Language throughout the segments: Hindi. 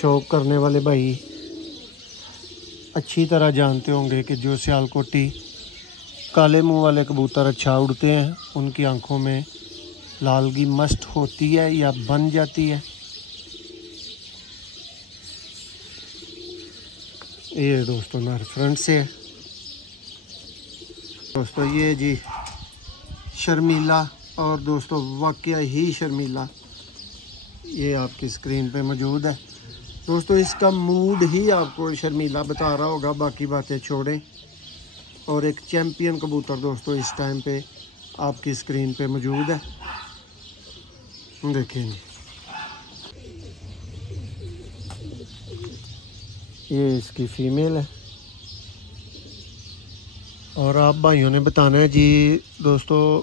शौक़ करने वाले भाई अच्छी तरह जानते होंगे कि जो सियालकोटी काले मुंह वाले कबूतर अच्छा उड़ते हैं, उनकी आंखों में लालगी मस्ट होती है या बन जाती है। ये दोस्तों नर फ्रंट से है। दोस्तों ये जी शर्मीला, और दोस्तों वाकया ही शर्मीला ये आपकी स्क्रीन पे मौजूद है। दोस्तों इसका मूड ही आपको शर्मीला बता रहा होगा, बाकी बातें छोड़ें। और एक चैम्पियन कबूतर दोस्तों इस टाइम पे आपकी स्क्रीन पे मौजूद है, देखें ये इसकी फ़ीमेल है। और आप भाइयों ने बताना है जी दोस्तों,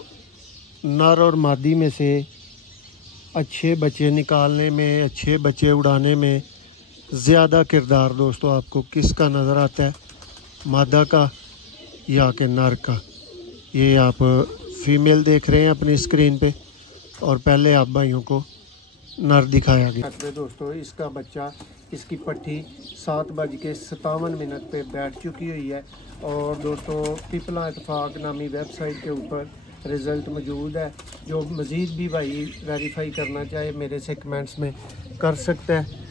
नर और मादी में से अच्छे बच्चे निकालने में, अच्छे बच्चे उड़ाने में ज़्यादा किरदार दोस्तों आपको किसका नज़र आता है, मादा का या कि नर का। ये आप फीमेल देख रहे हैं अपनी स्क्रीन पे, और पहले आप भाइयों को नर दिखाया गया। दोस्तों इसका बच्चा, इसकी पट्टी 7:57 पे बैठ चुकी हुई है। और दोस्तों पिपला इत्तेफाक नामी वेबसाइट के ऊपर रिज़ल्ट मौजूद है। जो मज़ीद भी भाई वेरीफाई करना चाहे मेरे से कमेंट्स में कर सकता है।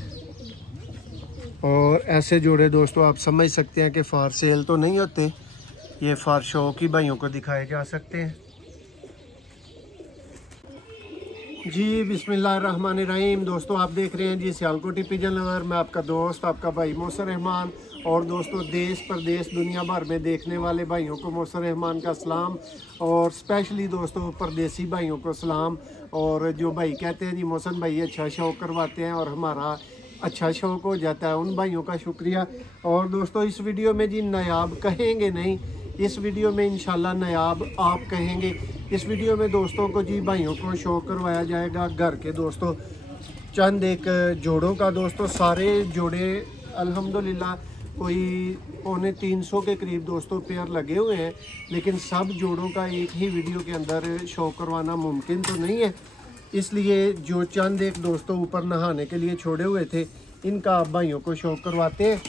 और ऐसे जोड़े दोस्तों आप समझ सकते हैं कि फार सेल तो नहीं होते, ये फार शौक ही भाइयों को दिखाए जा सकते हैं। जी बिस्मिल्लाहिर्रहमानिर्रहीम। दोस्तों आप देख रहे हैं जी सियालकोटी पिजन लवर। मैं आपका दोस्त, आपका भाई मौसर रहमान। और दोस्तों देश प्रदेश दुनिया भर में देखने वाले भाइयों को मौसर रहमान का सलाम, और स्पेशली दोस्तों परदेसी भाइयों को सलाम। और जो भाई कहते हैं जी मौसम भाई अच्छा शौक़ करवाते हैं और हमारा अच्छा शौक़ हो जाता है, उन भाइयों का शुक्रिया। और दोस्तों इस वीडियो में जी नायाब कहेंगे नहीं, इस वीडियो में इंशाल्लाह नायाब आप कहेंगे। इस वीडियो में दोस्तों को जी भाइयों को शौक़ करवाया जाएगा घर के दोस्तों चंद एक जोड़ों का। दोस्तों सारे जोड़े अल्हम्दुलिल्लाह कोई 350 के करीब दोस्तों पेयर लगे हुए हैं, लेकिन सब जोड़ों का एक ही वीडियो के अंदर शौक़ करवाना मुमकिन तो नहीं है। इसलिए जो चंद एक दोस्तों ऊपर नहाने के लिए छोड़े हुए थे, इनका आप भाइयों को शौक़ करवाते हैं।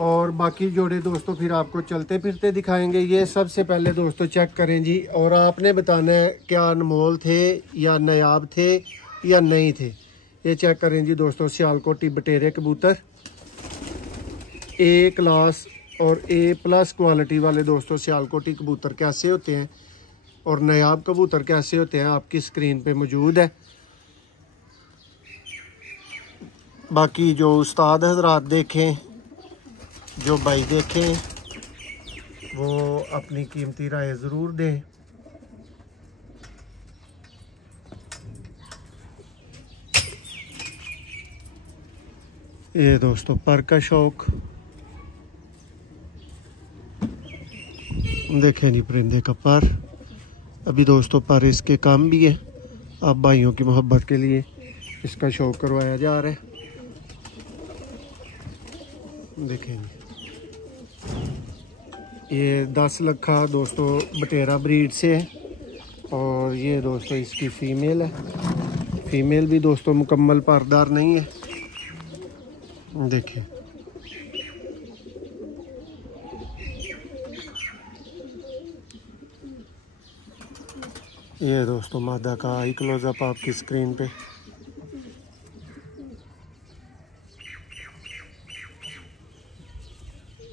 और बाकी जोड़े दोस्तों फिर आपको चलते फिरते दिखाएंगे। ये सबसे पहले दोस्तों चेक करें जी, और आपने बताना है क्या अनमोल थे या नायाब थे या नहीं थे। ये चेक करें जी दोस्तों, सियालकोटी बटेरे कबूतर ए क्लास और A+ क्वालिटी वाले दोस्तों सियालकोटी कबूतर कैसे होते हैं और नायाब कबूतर कैसे होते हैं आपकी स्क्रीन पे मौजूद है। बाकी जो उस्ताद हजरात देखें, जो भाई देखें, वो अपनी कीमती राय ज़रूर दें। ये दोस्तों पर का शौक देखें जी, परिंदे का पर। अभी दोस्तों पर इसके काम भी है, आप भाइयों की मोहब्बत के लिए इसका शौक करवाया जा रहा है। देखें जी ये 10 लखा दोस्तों बटेरा ब्रीड से है। और ये दोस्तों इसकी फ़ीमेल है। फ़ीमेल भी दोस्तों मुकम्मल पारदार नहीं है, देखें। ये दोस्तों मादा का आई क्लोजअप आपकी स्क्रीन पे।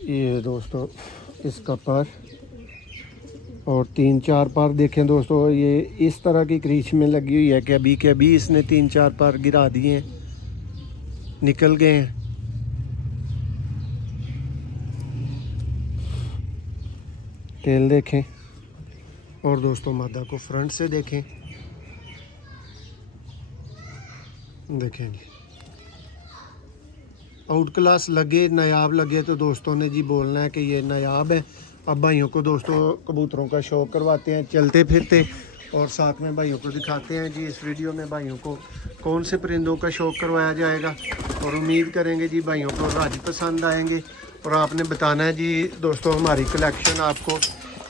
ये दोस्तों इसका पर, और 3-4 पर देखें दोस्तों, ये इस तरह की क्रीच में लगी हुई है कि अभी के अभी इसने 3-4 पर गिरा दिए हैं, निकल गए हैं। टेल देखें, और दोस्तों मादा को फ्रंट से देखें, देखें जी। आउट क्लास लगे, नायाब लगे तो दोस्तों ने जी बोलना है कि ये नायाब है। अब भाइयों को दोस्तों कबूतरों का शौक़ करवाते हैं चलते फिरते, और साथ में भाइयों को दिखाते हैं जी इस वीडियो में भाइयों को कौन से परिंदों का शौक़ करवाया जाएगा। और उम्मीद करेंगे जी भाइयों को राज पसंद आएंगे। और आपने बताना है जी दोस्तों हमारी कलेक्शन आपको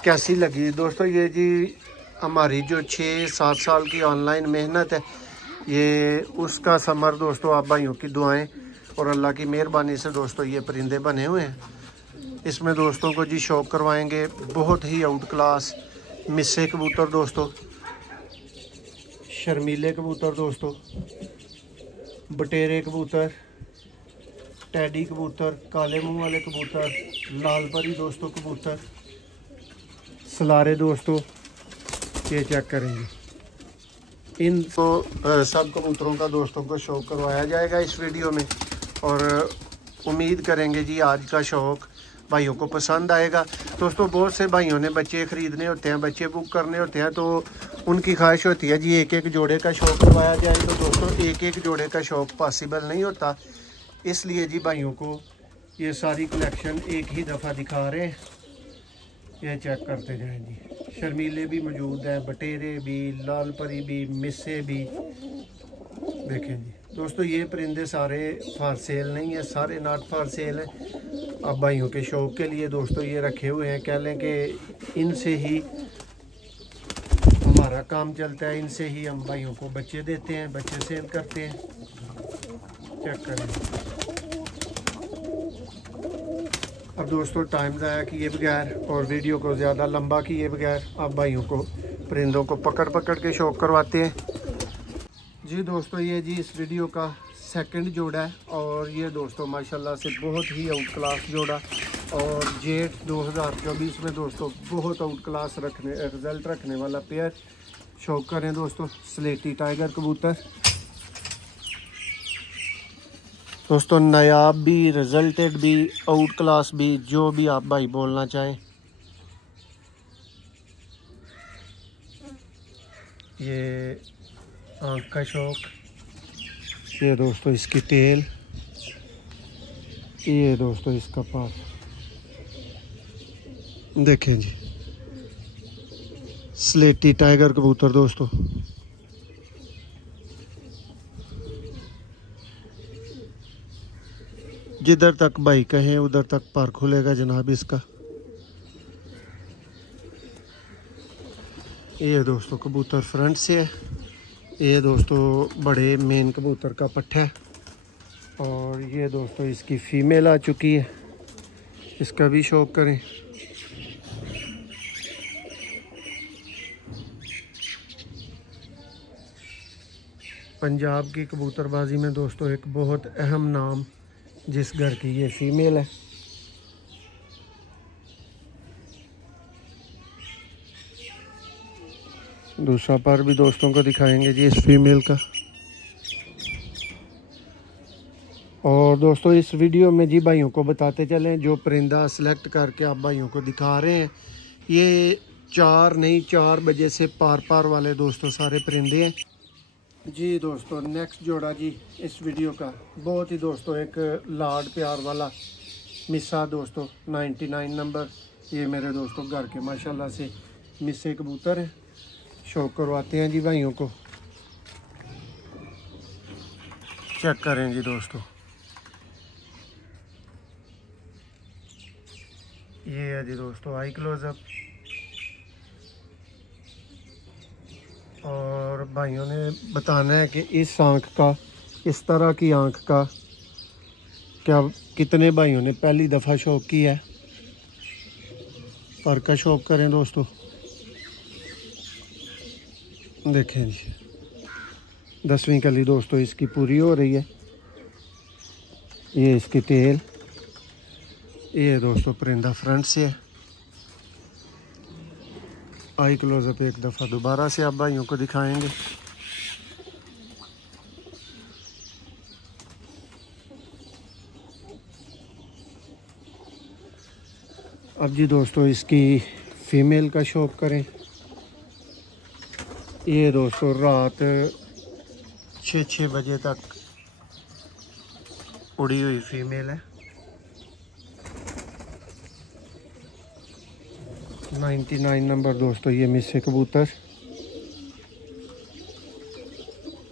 कैसी लगी। दोस्तों ये जी हमारी जो 6-7 साल की ऑनलाइन मेहनत है, ये उसका समर दोस्तों, आप भाइयों की दुआएं और अल्लाह की मेहरबानी से दोस्तों ये परिंदे बने हुए हैं। इसमें दोस्तों को जी शौक करवाएंगे बहुत ही आउट क्लास मिस्से कबूतर दोस्तों, शर्मीले कबूतर दोस्तों, बटेरे कबूतर, टैडी कबूतर, काले मुंह वाले कबूतर, लाल परी दोस्तों कबूतर, सलारे दोस्तों, ये चेक करेंगे। इन तो सब कबूतरों का दोस्तों को शौक करवाया जाएगा इस वीडियो में, और उम्मीद करेंगे जी आज का शौक भाइयों को पसंद आएगा। दोस्तों बहुत से भाइयों ने बच्चे ख़रीदने होते हैं, बच्चे बुक करने होते हैं, तो उनकी ख्वाहिश होती है जी एक एक जोड़े का शौक करवाया जाए। तो दोस्तों एक एक जोड़े का शौक पॉसिबल नहीं होता, इसलिए जी भाइयों को ये सारी कलेक्शन एक ही दफ़ा दिखा रहे हैं। ये चेक करते जाएं जी। शर्मीले भी मौजूद हैं, बटेरे भी, लाल परी भी, मिस्से भी। देखें जी दोस्तों, ये परिंदे सारे फार सेल नहीं है, सारे नॉट फार सेल हैं। अब भाइयों के शौक के लिए दोस्तों ये रखे हुए हैं। कह लें कि इनसे ही हमारा काम चलता है, इनसे ही हम भाइयों को बच्चे देते हैं, बच्चे सेल करते हैं। चेक करें। अब दोस्तों टाइम ज़ाया किए बगैर और वीडियो को ज़्यादा लंबा किए बगैर आप भाइयों को परिंदों को पकड़ पकड़ के शौक करवाते हैं जी। दोस्तों ये जी इस वीडियो का सेकंड जोड़ा है, और ये दोस्तों माशाल्लाह से बहुत ही आउट क्लास जोड़ा, और जेठ 2024 में दोस्तों बहुत आउट क्लास रिज़ल्ट रखने वाला पेयर। शौक करें दोस्तों स्लेटी टाइगर कबूतर दोस्तों, नायाब भी, रिजल्टेड भी, आउट क्लास भी, जो भी आप भाई बोलना चाहें। ये आँख का शौक, ये दोस्तों इसकी टेल, ये दोस्तों इसका पास। देखें जी स्लेटी टाइगर कबूतर दोस्तों, जिधर तक भाई कहें उधर तक पर खुलेगा जनाब इसका। ये दोस्तों कबूतर फ्रंट से है, ये दोस्तों बड़े मेन कबूतर का पट्ठा है, और ये दोस्तों इसकी फीमेल आ चुकी है, इसका भी शौक करें। पंजाब की कबूतरबाजी में दोस्तों एक बहुत अहम नाम जिस घर की ये फीमेल है। दूसरा पर भी दोस्तों को दिखाएंगे जी इस फीमेल का। और दोस्तों इस वीडियो में जी भाइयों को बताते चलें, जो परिंदा सेलेक्ट करके आप भाइयों को दिखा रहे हैं, ये 4 बजे से पार वाले दोस्तों सारे परिंदे हैं जी। दोस्तों नेक्स्ट जोड़ा जी इस वीडियो का बहुत ही दोस्तों एक लाड प्यार वाला मिस्सा दोस्तों, 99 नंबर। ये मेरे दोस्तों घर के माशाल्लाह से मिस्से कबूतर हैं। शौक करवाते हैं जी भाइयों को। चेक करें जी दोस्तों, ये है जी दोस्तों आई क्लोजअप। और भाइयों ने बताना है कि इस आँख का, इस तरह की आँख का क्या कितने भाइयों ने पहली दफ़ा शौक किया है। पर का शौक करें दोस्तों। देखें जी 10वीं कली दोस्तों इसकी पूरी हो रही है। ये इसकी टेल, ये दोस्तों परिंदा फ्रंट से है। आई क्लोजअप एक दफ़ा दोबारा से आप भाइयों को दिखाएंगे। अब जी दोस्तों इसकी फीमेल का शौक करें। ये दोस्तों रात 6 बजे तक उड़ी हुई फीमेल है। 99 नंबर दोस्तों ये मिस्से कबूतर।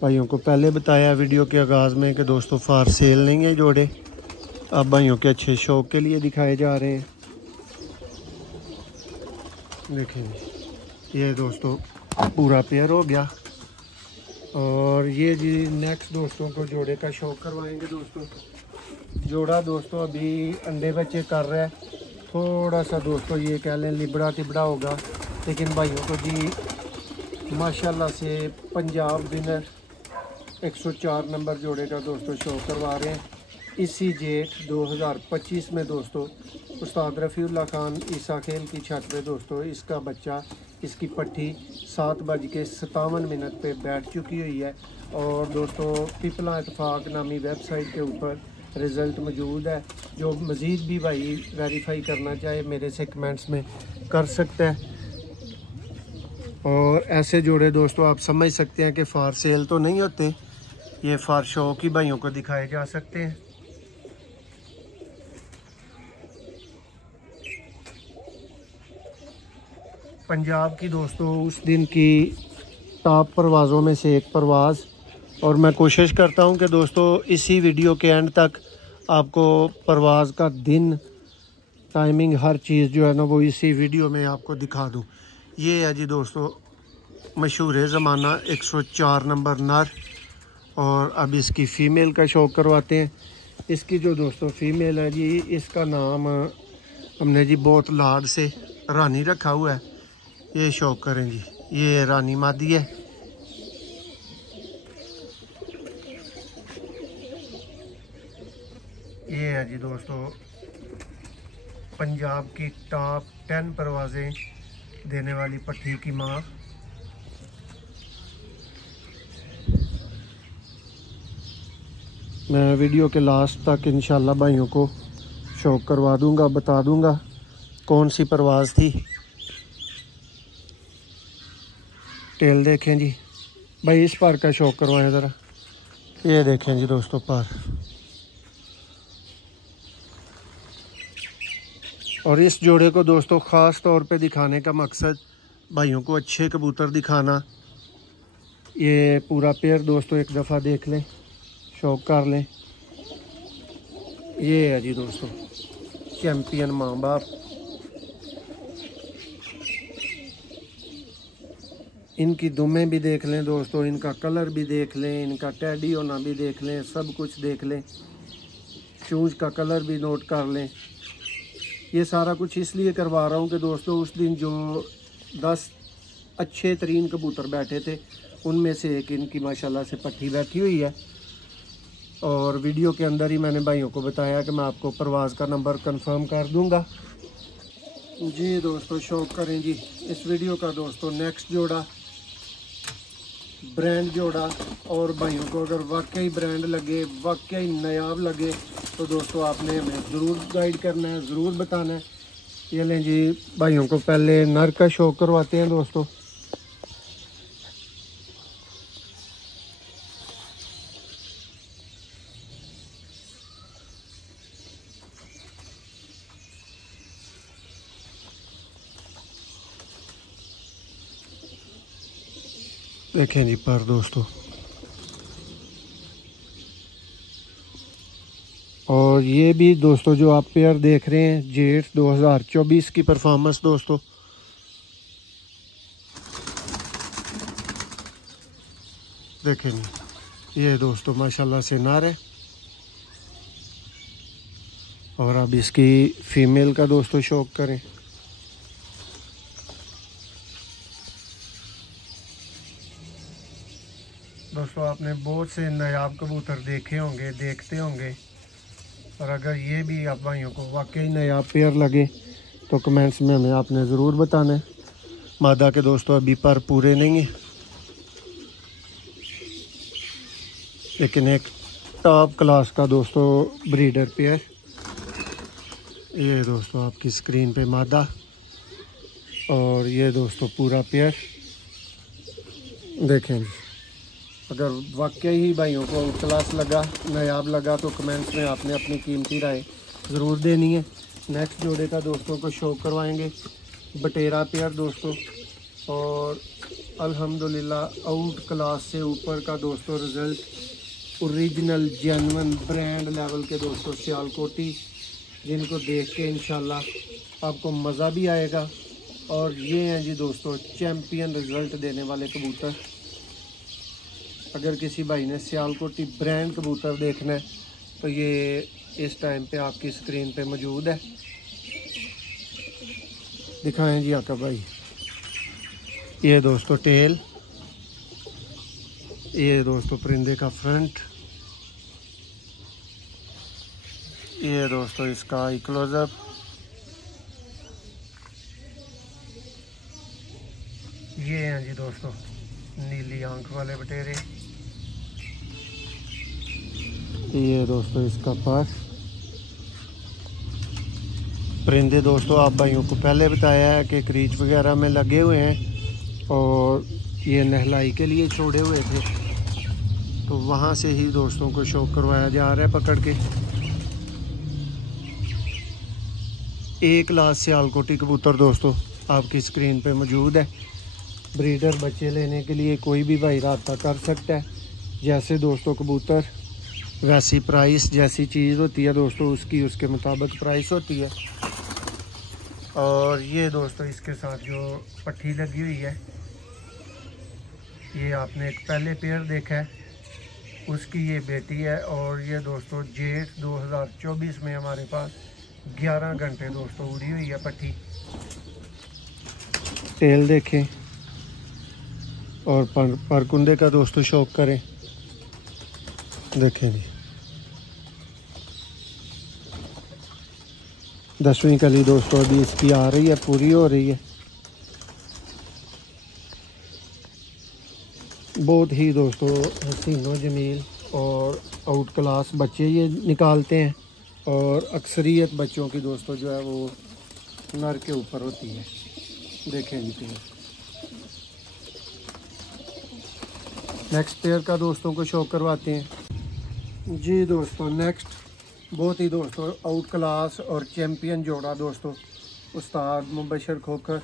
भाइयों को पहले बताया वीडियो के आगाज़ में कि दोस्तों फार सेल नहीं है जोड़े, अब भाइयों के अच्छे शौक के लिए दिखाए जा रहे हैं। देखें ये दोस्तों पूरा पेयर हो गया, और ये जी नेक्स्ट दोस्तों को जोड़े का शौक करवाएंगे दोस्तों। जोड़ा दोस्तों अभी अंडे बच्चे कर रहा है, थोड़ा सा दोस्तों ये कह लें लिबड़ा तिबड़ा होगा, लेकिन भाइयों को जी माशाल्लाह से पंजाब विनर 104 नंबर जोड़े का दोस्तों शौक करवा रहे हैं। इसी जेठ 2025 में दोस्तों उस्ताद रफ़ीउल्लाह खान ईसा खेल की छत पे दोस्तों इसका बच्चा, इसकी पट्टी 7:57 पे बैठ चुकी हुई है। और दोस्तों पिपला इत्तेफाक नामी वेबसाइट के ऊपर रिज़ल्ट मौजूद है। जो मज़ीद भी भाई वेरीफाई करना चाहे मेरे से कमेंट्स में कर सकता है। और ऐसे जोड़े दोस्तों आप समझ सकते हैं कि फार सेल तो नहीं होते, ये फार शौक ही भाइयों को दिखाए जा सकते हैं। पंजाब की दोस्तों उस दिन की टॉप परवाज़ों में से एक परवाज़, और मैं कोशिश करता हूं कि दोस्तों इसी वीडियो के एंड तक आपको परवाज़ का दिन, टाइमिंग, हर चीज़ जो है ना वो इसी वीडियो में आपको दिखा दूं। ये है जी दोस्तों मशहूर ज़माना 104 नंबर नर, और अब इसकी फ़ीमेल का शौक करवाते हैं। इसकी जो दोस्तों फ़ीमेल है जी, इसका नाम हमने जी बहुत लाड से रानी रखा हुआ है। ये शौक करें जी, ये रानी मादी है। ये है जी दोस्तों पंजाब की टॉप 10 परवाज़ें देने वाली पट्टी की माँ। मैं वीडियो के लास्ट तक इंशाल्लाह भाइयों को शौक करवा दूंगा, बता दूंगा कौन सी परवाज़ थी। टेल देखें जी भाई, इस पर का शौक करवाएं ज़रा। ये देखें जी दोस्तों पर, और इस जोड़े को दोस्तों ख़ास तौर पे दिखाने का मकसद भाइयों को अच्छे कबूतर दिखाना। ये पूरा पेयर दोस्तों एक दफ़ा देख लें, शौक कर लें। ये है जी दोस्तों चैम्पियन माँ बाप। इनकी दुमें भी देख लें दोस्तों, इनका कलर भी देख लें, इनका टैडी होना भी देख लें, सब कुछ देख लें। चूंज का कलर भी नोट कर लें। ये सारा कुछ इसलिए करवा रहा हूँ कि दोस्तों उस दिन जो 10 अच्छे तरीन कबूतर बैठे थे उनमें से एक इनकी माशाल्लाह से पट्टी बैठी हुई है। और वीडियो के अंदर ही मैंने भाइयों को बताया कि मैं आपको परवाज़ का नंबर कंफर्म कर दूंगा जी। दोस्तों शौक करें जी इस वीडियो का दोस्तों नेक्स्ट जोड़ा, ब्रांड जोड़ा। और भाइयों को अगर वाकई ब्रांड लगे, वाकई नायाब लगे तो दोस्तों आपने हमें ज़रूर गाइड करना है, ज़रूर बताना है। ये लें जी भाइयों को पहले नर का शौक करवाते हैं दोस्तों। देखें जी पर दोस्तों, और ये भी दोस्तों जो आप पेयर देख रहे हैं जेठ 2024 की परफॉर्मेंस दोस्तों। देखें जी ये दोस्तों माशाल्लाह से नर है। और अब इसकी फीमेल का दोस्तों शौक करें। दोस्तों आपने बहुत से नायाब कबूतर देखे होंगे, देखते होंगे, और अगर ये भी आप भाइयों को वाकई नायाब पेयर लगे तो कमेंट्स में हमें आपने ज़रूर बताना है। मादा के दोस्तों अभी पर पूरे नहीं हैं, लेकिन एक टॉप क्लास का दोस्तों ब्रीडर पेयर। ये दोस्तों आपकी स्क्रीन पे मादा, और ये दोस्तों पूरा पेयर। देखें अगर वाकई ही भाइयों को क्लास लगा, नायाब लगा तो कमेंट्स में आपने अपनी कीमती राय ज़रूर देनी है। नेक्स्ट जोड़े का दोस्तों को शो करवाएंगे बटेरा पेयर दोस्तों, और अल्हम्दुलिल्लाह आउट क्लास से ऊपर का दोस्तों result, original genuine brand level के दोस्तों सियालकोटी, जिनको देख के इंशाल्लाह आपको मज़ा भी आएगा। और ये हैं जी दोस्तों चैम्पियन रिज़ल्ट देने वाले कबूतर। अगर किसी भाई ने सियालकोटी ब्रांड कबूतर देखना है तो ये इस टाइम पे आपकी स्क्रीन पे मौजूद है। दिखाएं जी आका भाई। ये दोस्तों टेल, ये दोस्तों परिंदे का फ्रंट, ये दोस्तों इसका आई क्लोजअप, ये हैं जी दोस्तों नीली आंख वाले बटेरे, ये दोस्तों इसका पर। परिंदे दोस्तों आप भाइयों को पहले बताया है कि क्रीच वगैरह में लगे हुए हैं और ये नहलाई के लिए छोड़े हुए थे, तो वहाँ से ही दोस्तों को शौक करवाया जा रहा है पकड़ के। एक लाख सियालकोटी कबूतर दोस्तों आपकी स्क्रीन पे मौजूद है। ब्रीडर बच्चे लेने के लिए कोई भी भाई राब्ता कर सकता है। जैसे दोस्तों कबूतर वैसी प्राइस, जैसी चीज़ होती है दोस्तों उसकी उसके मुताबिक प्राइस होती है। और ये दोस्तों इसके साथ जो पट्टी लगी हुई है, ये आपने एक पहले पेयर देखा है, उसकी ये बेटी है। और ये दोस्तों जेठ 2024 में हमारे पास 11 घंटे दोस्तों उड़ी हुई है पट्टी। टेल देखें और परकुंदे का दोस्तों शौक करें। देखें जी 10वीं कली दोस्तों अभी इसकी आ रही है, पूरी हो रही है। बहुत ही दोस्तों हसीनो जमील और आउट क्लास बच्चे ये निकालते हैं और अक्सरियत बच्चों की दोस्तों जो है वो नर के ऊपर होती है। देखें जी पेयर। नेक्स्ट पेयर का दोस्तों को शो करवाते हैं जी दोस्तों। नेक्स्ट बहुत ही दोस्तों आउट क्लास और चैम्पियन जोड़ा दोस्तों, उस्ताद मुबशर खोखर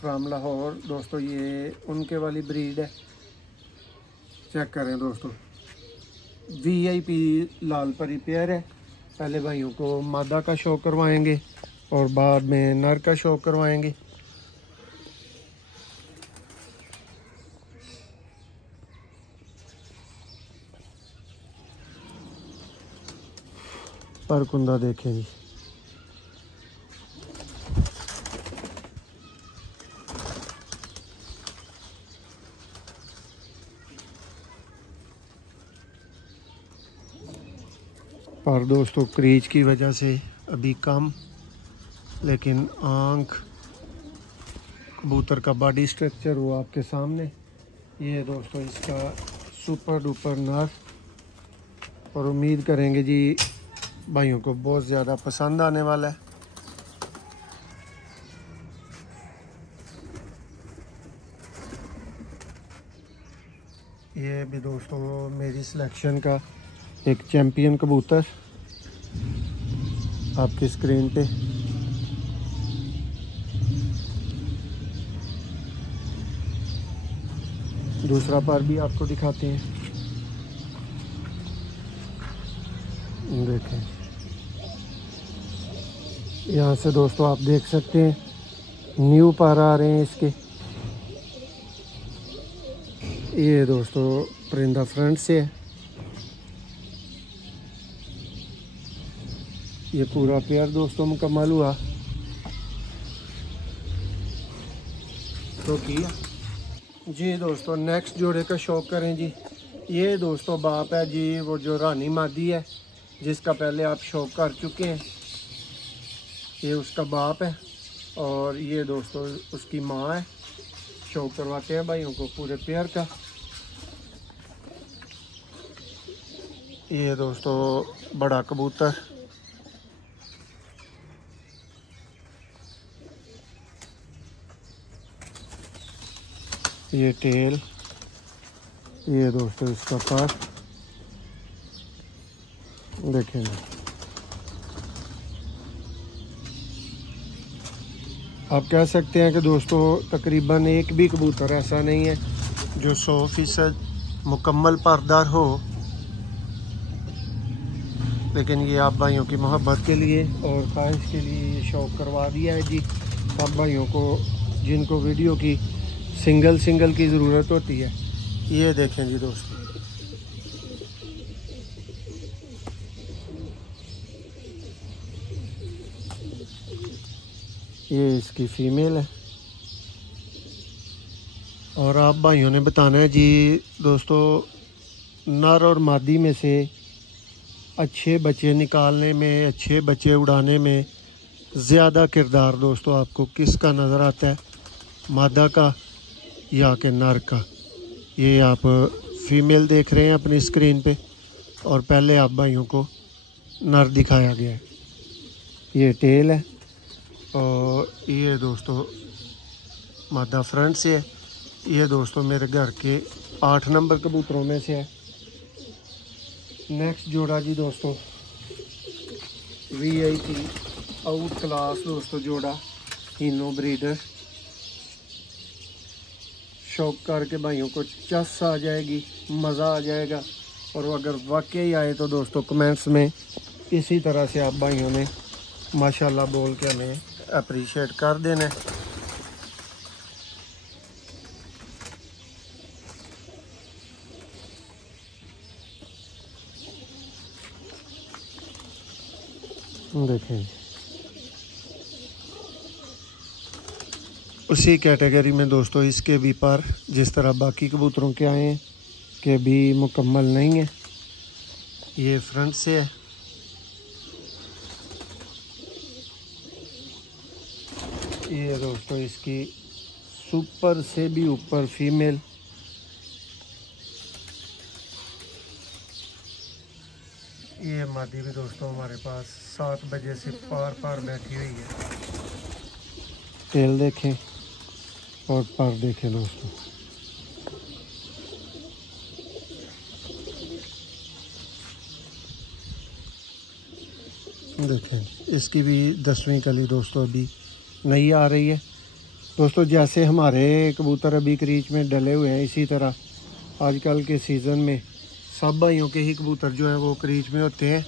फ्राम लाहौर दोस्तों, ये उनके वाली ब्रीड है। चेक करें दोस्तों, VIP लाल परी पेयर है। पहले भाइयों को मादा का शो करवाएंगे और बाद में नर का शो करवाएंगे। परकुंदा देखेंगे। पर दोस्तों क्रीच की वजह से अभी कम, लेकिन आंख कबूतर का बॉडी स्ट्रक्चर वो आपके सामने। ये दोस्तों इसका सुपर डुपर नर, और उम्मीद करेंगे जी भाइयों को बहुत ज़्यादा पसंद आने वाला है। ये भी दोस्तों मेरी सिलेक्शन का एक चैम्पियन कबूतर आपकी स्क्रीन पे। दूसरा पर भी आपको दिखाते हैं। देखें यहाँ से दोस्तों आप देख सकते हैं न्यू पर आ रहे हैं इसके। ये दोस्तों परिंदा फ्रंट से है। ये पूरा पेयर दोस्तों मुकम्मल हुआ तो किया जी दोस्तों। नेक्स्ट जोड़े का शौक करें जी। ये दोस्तों बाप है जी, वो जो रानी मादी है जिसका पहले आप शौक कर चुके हैं, ये उसका बाप है। और ये दोस्तों उसकी माँ है। शौक करवाते हैं भाइयों को पूरे पेयर का। ये दोस्तों बड़ा कबूतर, ये टेल, ये दोस्तों इसका पर। देखें आप कह सकते हैं कि दोस्तों तकरीबन एक भी कबूतर ऐसा नहीं है जो 100% मुकम्मल परदार हो, लेकिन ये आप भाइयों की मोहब्बत के लिए और ख्वाहिश के लिए ये शौक़ करवा दिया है जी। सब भाइयों को जिनको वीडियो की सिंगल की ज़रूरत होती है। ये देखें जी दोस्तों, ये इसकी फ़ीमेल है। और आप भाइयों ने बताना है जी दोस्तों, नर और मादी में से अच्छे बच्चे निकालने में, अच्छे बच्चे उड़ाने में ज़्यादा किरदार दोस्तों आपको किसका नज़र आता है, मादा का या कि नर का। ये आप फीमेल देख रहे हैं अपनी स्क्रीन पे और पहले आप भाइयों को नर दिखाया गया है। ये टेल है और ये दोस्तों मादा फ्रंट से है। ये दोस्तों मेरे घर के 8 नंबर कबूतरों में से है। नेक्स्ट जोड़ा जी दोस्तों VIP आउट क्लास दोस्तों जोड़ा हीनो ब्रीडर। शौक करके भाइयों को चस आ जाएगी, मज़ा आ जाएगा। और अगर वाकई आए तो दोस्तों कमेंट्स में इसी तरह से आप भाइयों ने माशाल्लाह बोल के हमें अप्रिशिएट कर देना है। देखें उसी कैटेगरी में दोस्तों इसके भी पर जिस तरह बाकी कबूतरों के आए हैं के भी मुकम्मल नहीं है। ये फ्रंट से है। ये दोस्तों इसकी सुपर से भी ऊपर फीमेल। ये मादी भी दोस्तों हमारे पास 7 बजे से पार बैठी हुई है। तेल देखें और पर देखें दोस्तों। देखें इसकी भी 10वीं कली दोस्तों अभी नई आ रही है। दोस्तों जैसे हमारे कबूतर अभी क्रीच में डले हुए हैं, इसी तरह आजकल के सीज़न में सब भाइयों के ही कबूतर जो है वो क्रीच में होते हैं।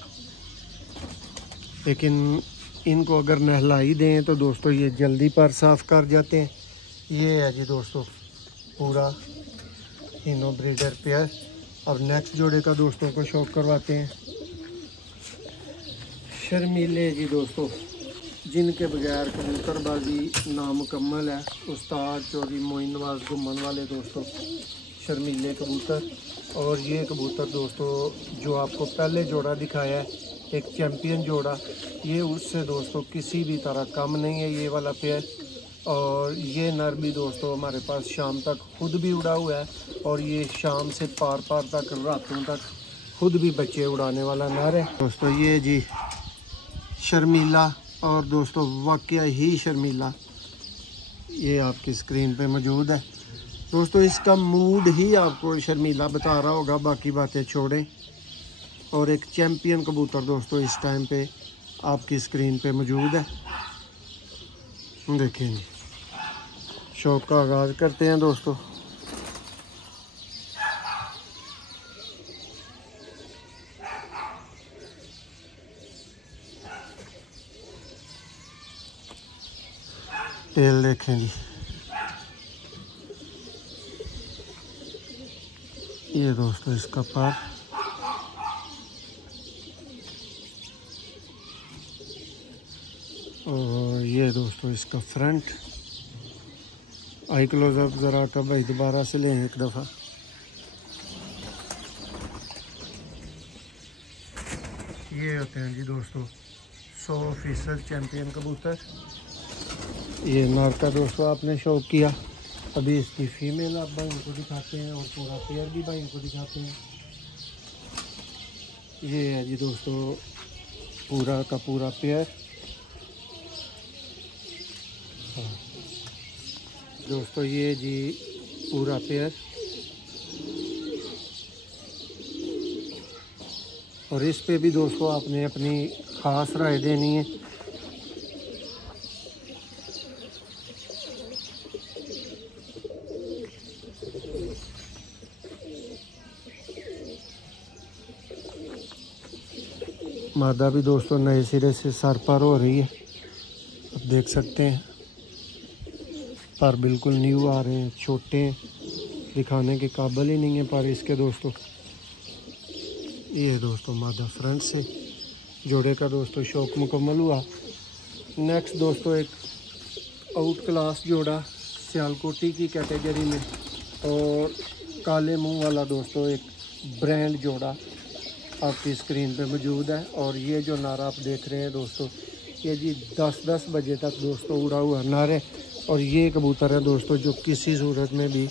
लेकिन इनको अगर नहलाई दें तो दोस्तों ये जल्दी पर साफ़ कर जाते हैं। ये है जी दोस्तों पूरा हीनो ब्रीडर पेयर। अब नेक्स्ट जोड़े का दोस्तों को शौक करवाते हैं। शर्मीले जी दोस्तों, जिनके बगैर कबूतरबाजी नामुकम्मल है। उस्ताद चौधरी मोइन नवाज घुमन वाले दोस्तों शर्मीले कबूतर। और ये कबूतर दोस्तों जो आपको पहले जोड़ा दिखाया है, एक चैम्पियन जोड़ा, ये उससे दोस्तों किसी भी तरह कम नहीं है ये वाला पेयर। और ये नर भी दोस्तों हमारे पास शाम तक खुद भी उड़ा हुआ है और ये शाम से पार तक रातों तक खुद भी बच्चे उड़ाने वाला नर है दोस्तों। ये जी शर्मीला, और दोस्तों वाकई ही शर्मीला ये आपकी स्क्रीन पे मौजूद है दोस्तों। इसका मूड ही आपको शर्मीला बता रहा होगा, बाकी बातें छोड़ें। और एक चैम्पियन कबूतर दोस्तों इस टाइम पे आपकी स्क्रीन पे मौजूद है। देखें शौक का आगाज़ करते हैं दोस्तों। टेल देखें जी, ये दोस्तों इसका पर। और ये दोस्तों इसका फ्रंट। आई क्लोजअप ज़रा का भाई दोबारा से लें एक दफ़ा। ये होते हैं जी दोस्तों 100% चैम्पियन कबूतर। ये नर का दोस्तों आपने शौक किया, अभी इसकी फीमेल आप भाई को दिखाते हैं और पूरा पेयर भी भाई को दिखाते हैं। ये है जी दोस्तों पूरा का पूरा पेयर। दोस्तों ये जी पूरा पेयर। और इस पे भी दोस्तों आपने अपनी ख़ास राय देनी है। मादा भी दोस्तों नए सिरे से सर पर हो रही है, आप देख सकते हैं। पर बिल्कुल न्यू आ रहे हैं, छोटे हैं, दिखाने के काबिल ही नहीं है पर इसके दोस्तों। ये दोस्तों मादा फ्रंट से जोड़े का दोस्तों शौक मुकम्मल हुआ। नेक्स्ट दोस्तों एक आउट क्लास जोड़ा सियालकोटी की कैटेगरी में, और काले मुंह वाला दोस्तों एक ब्रांड जोड़ा आपकी स्क्रीन पे मौजूद है। और ये जो नारा आप देख रहे हैं दोस्तों, ये जी 10-10 बजे तक दोस्तों उड़ा हुआ नारे। और ये कबूतर है दोस्तों जो किसी सूरत में भी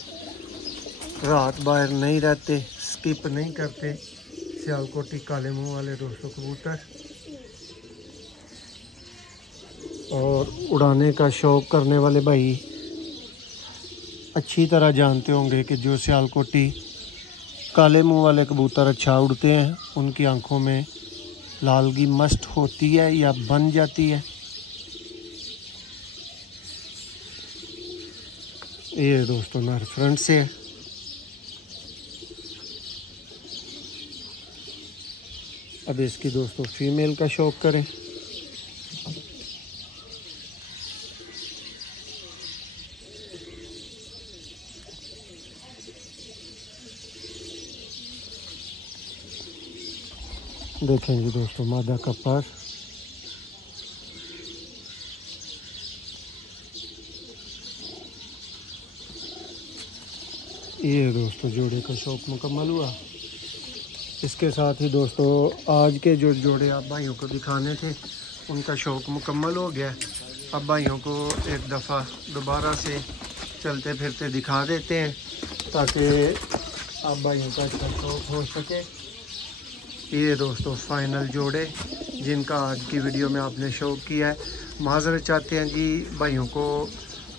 रात बाहर नहीं रहते, स्किप नहीं करते, सियालकोटी काले मुंह वाले दोस्तों कबूतर। और उड़ाने का शौक़ करने वाले भाई अच्छी तरह जानते होंगे कि जो सियालकोटी काले मुंह वाले कबूतर अच्छा उड़ते हैं, उनकी आंखों में लालगी मस्ट होती है या बन जाती है। ये दोस्तों नर फ्रंट से है। अब इसकी दोस्तों फीमेल का शौक़ करें। देखेंगे दोस्तों मादा का पर। ये दोस्तों जोड़े का शौक़ मुकम्मल हुआ। इसके साथ ही दोस्तों आज के जो जोड़े आप भाइयों को दिखाने थे उनका शौक़ मुकम्मल हो गया। अब भाइयों को एक दफ़ा दोबारा से चलते फिरते दिखा देते हैं ताकि आप भाइयों का अच्छा शौक़ हो सके। ये दोस्तों फाइनल जोड़े जिनका आज की वीडियो में आपने शौक़ किया है। माज़रत चाहते हैं जी भाइयों को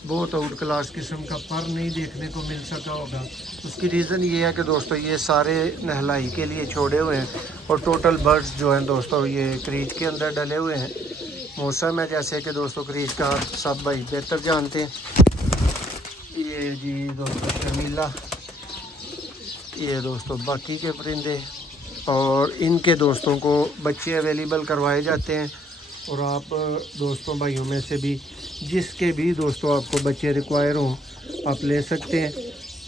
बहुत आउट क्लास किस्म का पर नहीं देखने को मिल सका होगा। उसकी रीज़न ये है कि दोस्तों ये सारे नहलाई के लिए छोड़े हुए हैं और टोटल बर्ड्स जो हैं दोस्तों ये क्रीज के अंदर डले हुए हैं। मौसम है जैसे कि दोस्तों क्रीज का सब भाई बेहतर जानते हैं। ये जी दोस्तों शर्मीला, ये दोस्तों बाकी के परिंदे, और इनके दोस्तों को बच्चे अवेलेबल करवाए जाते हैं। और आप दोस्तों भाइयों में से भी जिसके भी दोस्तों आपको बच्चे रिक्वायर हों आप ले सकते हैं।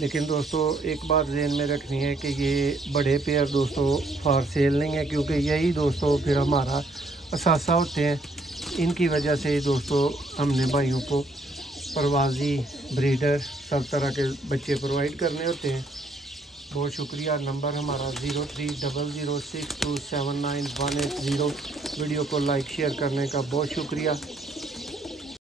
लेकिन दोस्तों एक बात ज़हन में रखनी है कि ये बड़े पेयर दोस्तों फॉर सेल नहीं है, क्योंकि यही दोस्तों फिर हमारा असासा होते हैं। इनकी वजह से ही दोस्तों हमने भाइयों को परवाज़ी ब्रीडर सब तरह के बच्चे प्रोवाइड करने होते हैं। बहुत शुक्रिया। नंबर हमारा 030062798180। वीडियो को लाइक शेयर करने का बहुत शुक्रिया।